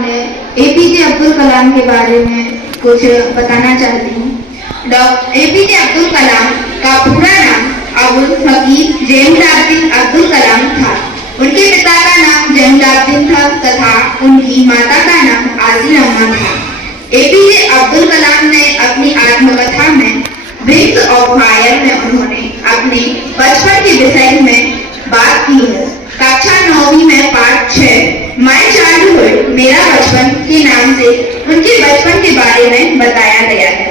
सामने एपीजे अब्दुल कलाम के बारे में कुछ बताना चाहती हूँ। डॉक्टर एपीजे अब्दुल कलाम का पूरा नाम अबुल फकीर जैनुलाब्दीन अब्दुल कलाम था। उनके पिता का नाम जैनुलाब्दीन था तथा उनकी माता का नाम आज़ीज़ अम्मा था। एपीजे अब्दुल कलाम ने अपनी आत्मकथा में विंग्स ऑफ फायर में उन्होंने अपने बचपन के विषय में बात की है। कक्षा 9वीं में पाठ 6 माय चाइल्डहुड मेरा बचपन के नाम से उनके बचपन के बारे में बताया गया है।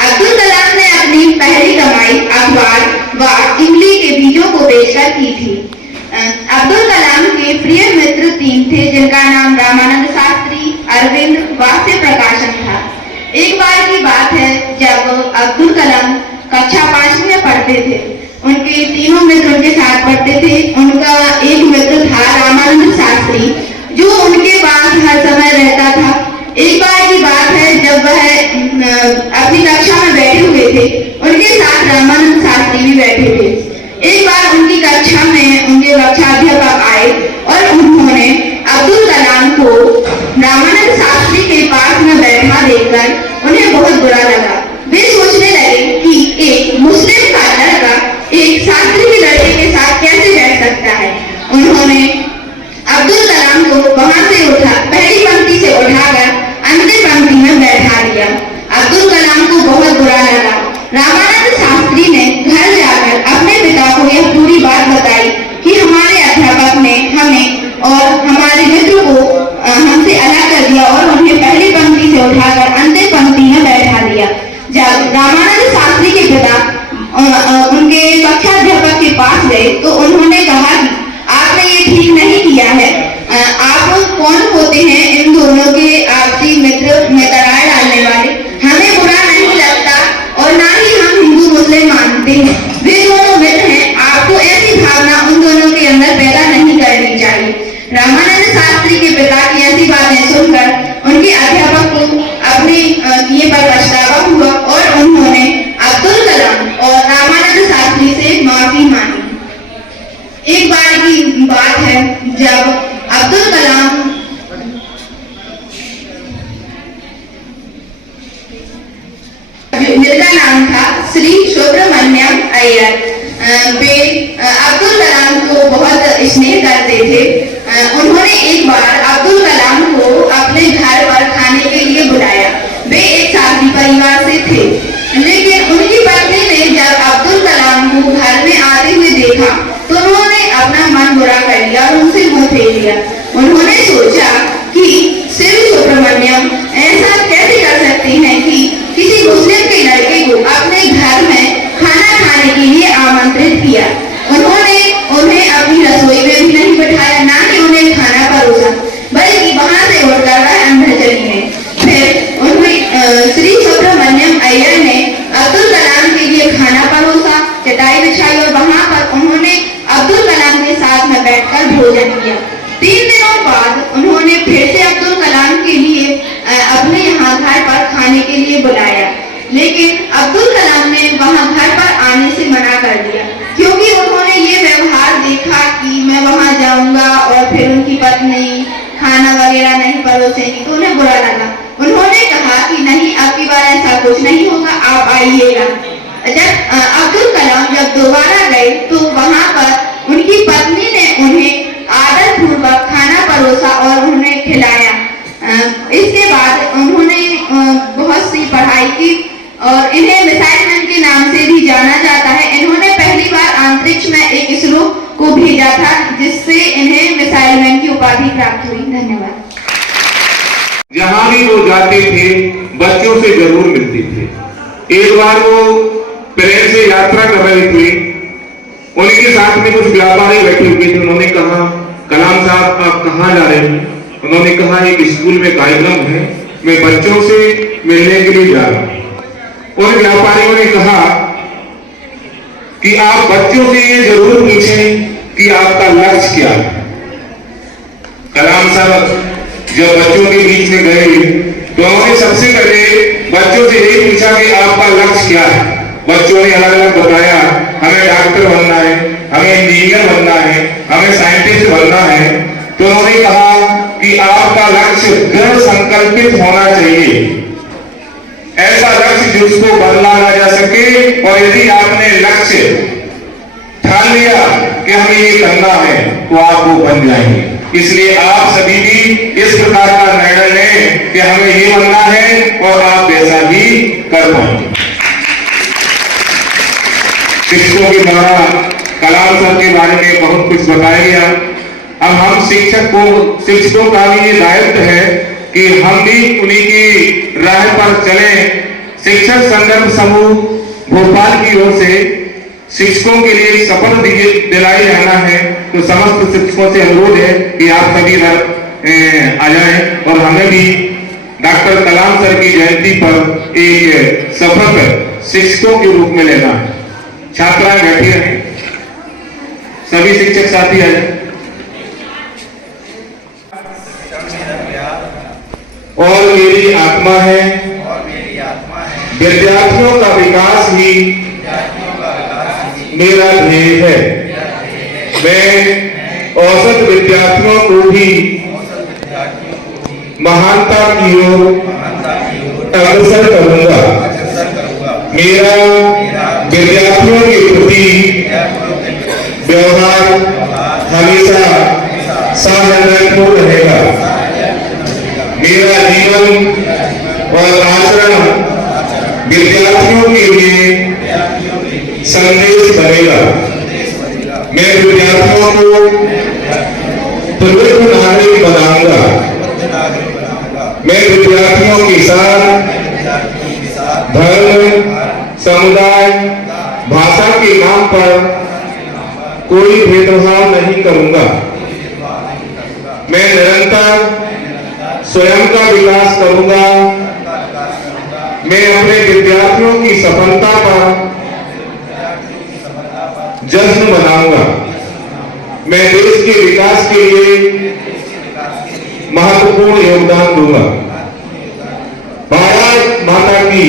अब्दुल कलाम ने अपनी पहली कमाई अखबार व इमली के बीजों को बेचकर की थी। अब्दुल कलाम के प्रिय मित्र 3 थे जिनका नाम रामानंद शास्त्री, अरविंद व प्रकाशन था। एक बार की बात है जब अब्दुल कलाम कक्षा 5 में पढ़ते थे। उनके तीनों मित्र उनके साथ पढ़ते थे। उनका एक मित्र था रामानंद शास्त्री जो उनके पास हर समय रहता था। एक बार की बात है जब वह अपनी कक्षा में बैठे हुए थे, उनके साथ रामानंद शास्त्री भी बैठे थे। एक बार उनकी कक्षा में उनके कक्षा अध्यापक आए और उन्होंने अब्दुल कलाम को रामानंद शास्त्री के पास में बैठा देखकर उन्हें बहुत बुरा लगा। वे सोचने लगे कि एक मुस्लिम का लड़का एक शास्त्री के लड़के के साथ कैसे बैठ सकता है। उन्होंने अब्दुल कलाम को वहां से पहली पंक्ति से उठाकर अंतिम पंक्ति में बैठा दिया। अब्दुल कलाम को बहुत बुरा लगा। रामानंद शास्त्री ने घर जाकर अपने पिता को यह पूरी बात बताई कि हमारे अध्यापक ने हमें और हमारे मित्र को हमसे अलग कर दिया और उन्हें पहली पंक्ति से उठाकर अंतिम पंक्ति में बैठा दिया। जब रामानंद शास्त्री के पिता उनके कक्षाध्यापक के पास गए तो उन्होंने कहा कि आपने ये ठीक नहीं किया है। आप कौन होते हैं इन दोनों के आपसी मित्र में दरार डालने वाले? हमें बुरा नहीं लगता और ना ही हम हिंदू मुस्लिम मानते हैं। वे दोनों मित्र हैं। आपको ऐसी भावना उन दोनों के अंदर पैदा नहीं करनी चाहिए। रामानंद शास्त्री के पिता की ऐसी बातें सुनकर उनके अध्यापक को अपने किए पर पछतावा हुआ और उन्होंने अब्दुल कलाम और रामानंद शास्त्री से माफी मांगी। एक बार की बात है जब अब्दुल कलाम जिनका नाम था श्री सुब्रमण्यम अय्यर, वे अब्दुल कलाम को बहुत स्नेह करते थे। उन्होंने एक बार अब्दुल कलाम को अपने घर पर खाने के लिए बुलाया। वे एक शादी परिवार से थे, लेकिन उनकी पत्नी ने जब अब्दुल कलाम को घर में आते हुए देखा तो उन्होंने अपना मन बुरा कर लिया और उनसे मुंह फेर लिया। उन्होंने सोचा कि श्री सुब्रमण्यम ऐसा कैसे कर सकते हैं कि किसी मुस्लिम के लड़के को अपने घर में खाना खाने के लिए आमंत्रित किया। उन्होंने उन्हें अपनी रसोई में भी नहीं बिठाया, ना कि उन्हें खाना परोसा, बल्कि वहां से उठकर वह अंदर चली गई। फिर उन्हें श्री सुब्रमण्यम अय्यर ने अब्दुल कलाम के लिए खाना परोसा, चटाई बिछाई और वहां पर उन्होंने अब्दुल कलाम के साथ में बैठकर भोजन किया। 3 दिनों बाद उन्होंने फिर से अब्दुल कलाम के लिए अपने यहाँ घर पर खाने के लिए बुलाया, लेकिन अब्दुल कलाम ने वहां घर पर आने से मना कर दिया क्योंकि उन्होंने ये व्यवहार देखा कि मैं वहां जाऊंगा और फिर उनकी पत्नी खाना वगैरह नहीं परोसेंगी तो उन्हें बुरा लगा। उन्होंने कहा कि नहीं, अब की बार ऐसा कुछ नहीं होगा, आप आइएगा। जब अब्दुल कलाम जब दोबारा गए तो वहां पर उनकी पत्नी ने उन्हें आदर पूर्वक खाना परोसा और उन्हें खिलाया। इसके बाद उन्होंने बहुत सी पढ़ाई की और इन्हें मिसाइल मैन के नाम से भी जाना जाता है। इन्होंने पहली बार अंतरिक्ष में एक इसरो को भेजा था जिससे इन्हें मिसाइल मैन की उपाधि प्राप्त हुई। धन्यवाद। जहां भी वो जाते थे बच्चों से जरूर मिलते थे। एक बार वो प्लेन से यात्रा कर रहे थे, उनके साथ में कुछ व्यापारी बैठे हुए थे। उन्होंने कहा, कलाम साहब आप कहाँ जा रहे हैं? उन्होंने कहा, एक स्कूल में कार्यक्रम है, मैं बच्चों से मिलने के लिए जा रहा हूं। उन व्यापारियों ने कहा कि आप बच्चों से ये जरूर पूछें कि आपका लक्ष्य क्या है। कलाम साहब जब बच्चों के बीच में गए तो उन्होंने सबसे पहले बच्चों से यही पूछा कि आपका लक्ष्य क्या है। बच्चों ने अलग अलग बताया, हमें डॉक्टर बनना है, हमें इंजीनियर बनना है, हमें साइंटिस्ट बनना है। तो उन्होंने कहा कि कि आपका लक्ष्य दृढ़ संकल्पित होना चाहिए, ऐसा लक्ष्य जिसको बदला ना जा सके। और यदि आपने लक्ष्य ठान लिया कि हमें ये करना है तो आप वो बन जाएंगे। इसलिए आप सभी भी इस प्रकार का निर्णय लें कि हमें ये बनना है और आप वैसा ही कर पाएंगे। शिक्षकों के द्वारा कलाम सर के बारे में बहुत कुछ बताया गया। अब हम शिक्षकों का भी ये दायित्व है कि हम भी उन्हीं की राह पर चलें। शिक्षक संदर्भ समूह भोपाल की ओर से शिक्षकों के लिए शपथ दिलाई जाना है, तो समस्त शिक्षकों से अनुरोध है कि आप सभी आ जाएं और हमें भी डॉक्टर कलाम सर की जयंती पर एक शपथ शिक्षकों के रूप में लेना है। छात्राएं बैठी रहें, सभी शिक्षक साथी आ जाएं। और मेरी आत्मा है, विद्यार्थियों का विकास ही मेरा ध्येय है। मैं औसत विद्यार्थियों को भी महानता की ओर अग्रसर करूंगा। मेरा विद्यार्थियों के प्रति व्यवहार हमेशा सौहार्दपूर्ण रहेगा। मेरा जीवन और आचरण विद्यार्थियों के लिए संदेश बनेगा। मैं विद्यार्थियों को प्रबुद्ध नागरिक बनाऊंगा। मैं विद्यार्थियों के साथ धर्म, समुदाय, भाषा के नाम पर कोई भेदभाव नहीं करूंगा। मैं निरंतर स्वयं का विकास करूंगा। मैं अपने विद्यार्थियों की सफलता पर जश्न मनाऊंगा। मैं देश के विकास के लिए महत्वपूर्ण योगदान दूंगा। भारत माता की